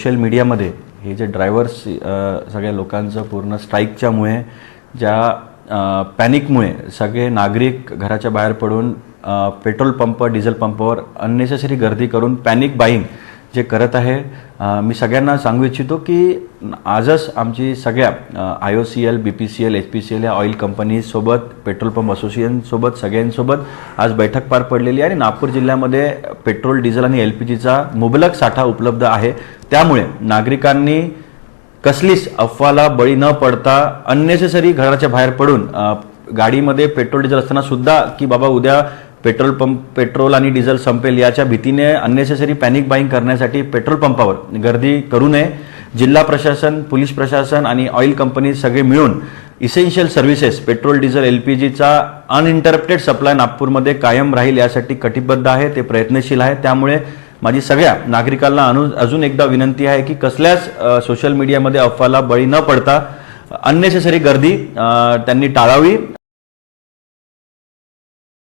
Social मीडियामध्ये हे जे ड्रायव्हर्स सगळ्या लोकांचं पूर्ण स्ट्राईकच्यामुळे ज्या पॅनिकमुळे सगळे नागरिक घराच्या बाहेर पडून पेट्रोल पंप डिझेल पंपावर अननेसेसरी गर्दी करून पॅनिक बाईंग जे करत आहे, मी सगळ्यांना सांगू इच्छितो की आजच आमची सगळ्या IOCL, BPCL, HPCL या ऑइल कंपनीजसोबत, पेट्रोल पंप असोसिएशनसोबत सगळ्यांसोबत आज बैठक पार पडलेली आहे आणि नागपूर जिल्ह्यामध्ये पेट्रोल, डिझेल आणि LPGचा मुबलक साठा उपलब्ध आहे। त्यामुळे नागरिकांनी कसलीच अफवाला बळी न पडता अननेसेसरी घराच्या बाहेर पडून गाडीमध्ये पेट्रोल डिझेल असताना सुद्धा की बाबा उद्या पेट्रोल आणि डिझेल संपेल याच्या भीतीने अननेसेसरी पॅनिक बाईंग करण्यासाठी पेट्रोल पंपावर गर्दी करू नये। जिल्हा प्रशासन, पोलीस प्रशासन आणि ऑइल कंपनी सगळे मिळून इसेन्शियल सर्व्हिसेस पेट्रोल, डिझेल, LPGचा अनइंटरप्टेड सप्लाय नागपूरमध्ये कायम राहील यासाठी कटिबद्ध आहे, ते प्रयत्नशील आहे। त्यामुळे माझी सगळ्या नागरिकांना अजून एकदा विनंती आहे की कसल्याच सोशल मीडियामध्ये अफवाला बळी न पडता अननेसेसरी गर्दी त्यांनी टाळावी।